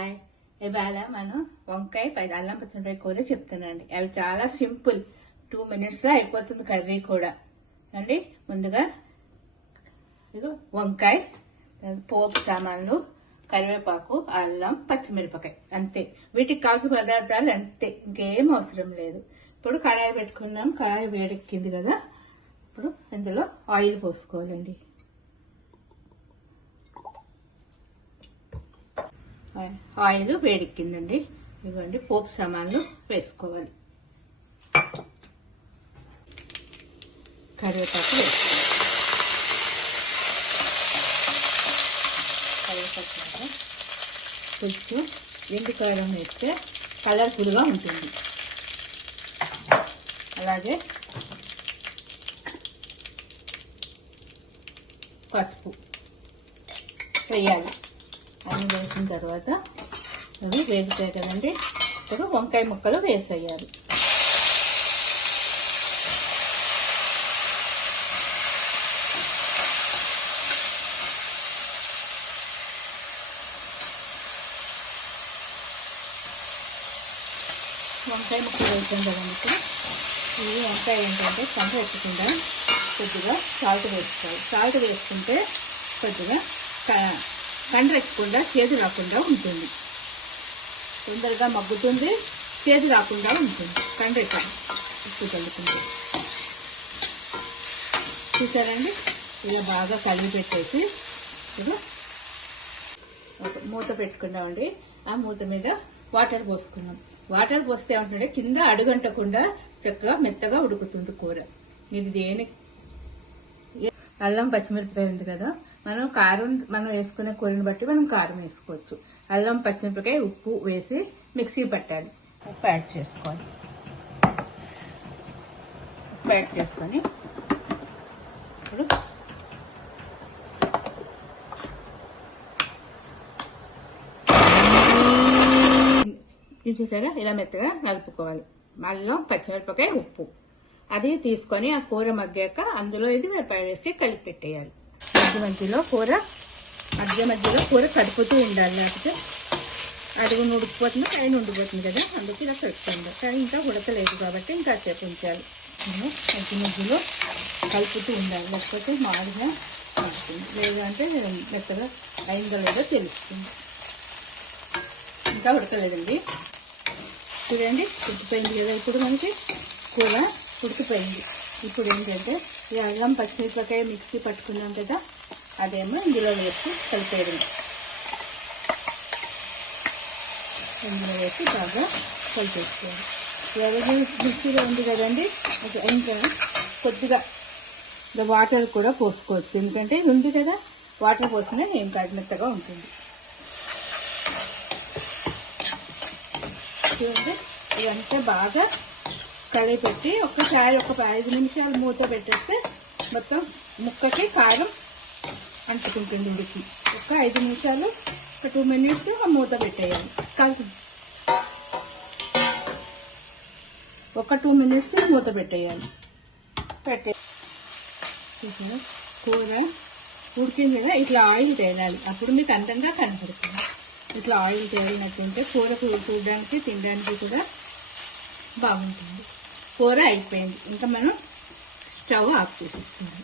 Hi, ఇవాళ మనం వంకాయ అల్లం పచ్చిమిరపకాయ కూర చెప్తానండి. అవి చాలా సింపుల్, 2 minutes లో అయిపోతుంది కర్రీ కూడా అండి. ముందుగా వంకాయ, పోపు సామాన్లు, కరివేపాకు, అల్లం, పచ్చిమిరపకాయ, అంతే. వీటికి కావాల్సిన పదార్థాలు అంతే, ఇంకేం అవసరం లేదు. ఇప్పుడు కడాయి పెట్టుకున్నాం, కడాయి వేడెక్కింది కదా. ఇప్పుడు ఇందులో ఆయిల్ పోసుకోవాలండి. ఆయిల్ వేడెక్కిందండి. ఇవ్వండి, పోపు సామాన్లు వేసుకోవాలి. కరివేపాకు వేసుకోవాలి. కరివేపాకు కొంచెం ఎండు కారం వేస్తే కలర్ఫుల్గా ఉంటుంది. అలాగే పసుపు వేయాలి. అన్నీ వేసిన తర్వాత అవి వేగుతాయి కదండి. ఇప్పుడు వంకాయ ముక్కలు వేసేయాలి. వంకాయ ముక్కలు వేసాం కదండి. ఇప్పుడు ఈ వంకాయ ఏంటంటే కంట ఎత్తకుండా కొద్దిగా సాల్ట్ వేసుకోవాలి. సాల్ట్ వేసుకుంటే కొద్దిగా కండ్రెక్కకుండా చేదు రాకుండా ఉంటుంది. తొందరగా మగ్గుతుంది, చేదు రాకుండా ఉంటుంది. కండ్రెక్క ఉప్పు చల్లుకుంటే చూసారండి. ఇలా బాగా కలిపి పెట్టేసి ఇప్పుడు మూత పెట్టుకున్నామండి. ఆ మూత మీద వాటర్ పోసుకున్నాం. వాటర్ పోస్తే ఏమంటుంటే కింద అడుగంటకుండా చక్కగా మెత్తగా ఉడుకుతుంది కూర. ఇది దేనికి అల్లం పచ్చిమిరపకాయ ఉంది కదా, మనం వేసుకునే కూరని బట్టి మనం కారం వేసుకోవచ్చు. అల్లం పచ్చిమిరపకాయ ఉప్పు వేసి మిక్సీ పట్టాలి. ఉప్పు యాడ్ చేసుకోవాలి. ఉప్పు యాడ్ చేసుకొని ఇప్పుడు చూసారా, ఇలా మెత్తగా కలుపుకోవాలి. అల్లం పచ్చిమిరపకాయ ఉప్పు అది తీసుకొని ఆ కూర మగ్గాక అందులో ఇది వేసి కలిపి పెట్టేయాలి. మధ్య మధ్యలో కూర కడుపుతూ ఉండాలి, లేకపోతే అడుగు ఉడికిపోతుంది, పైన ఉండిపోతుంది కదా. అందుకే ఇలా పెట్టుకోండి. కానీ ఇంకా ఉడకలేదు కాబట్టి ఇంకా సేపు ఉంచాలి. మధ్య మధ్యలో కలుపుతూ ఉండాలి, లేకపోతే మాడిగా ఉంటుంది. లేదంటే మెత్తగా అయిందో లేదో తెలుస్తుంది. ఇంకా ఉడకలేదండి. చూడండి, ఉడికిపోయింది కదా. ఇప్పుడు మనకి కూర ఉడికిపోయింది. ఇప్పుడు ఏంటంటే ఈ అల్లం పచ్చిమిరపకాయ మిక్సీ పట్టుకున్నాం కదా, అదేమో ఇందులో వేసి కలిపేయడం. ఇందులో వేసి బాగా కలిపేసుకోవాలి. ఎవరి మిక్సీలో ఉంది కదండి, ఇంకా కొద్దిగా వాటర్ కూడా పోసుకోవచ్చు. ఎందుకంటే ఉంది కదా, వాటర్ పోసినా ఏం కాదు, మెత్తగా ఉంటుంది. చూడండి, ఇదంతా బాగా కలిపెట్టి ఒక్కసారి ఒక 5 నిమిషాలు మూత పెట్టేస్తే మొత్తం ముక్కకి కారం అంటుకుంటుంది. ఉడికి ఒక 5 నిమిషాలు, ఒక 2 minutes మూత పెట్టేయాలి. ఒక 2 minutes మూత పెట్టేయాలి. కూర ఉడికింది కదా, ఇట్లా ఆయిల్ తేలాలి. అప్పుడు మీకు అందంగా కనపడుతుంది. ఇట్లా ఆయిల్ తేలినట్టుంటే కూర చూడడానికి తినడానికి కూడా బాగుంటుంది. కూర అయిపోయింది. ఇంకా మనం స్టవ్ ఆఫ్ చేసేస్తున్నాం.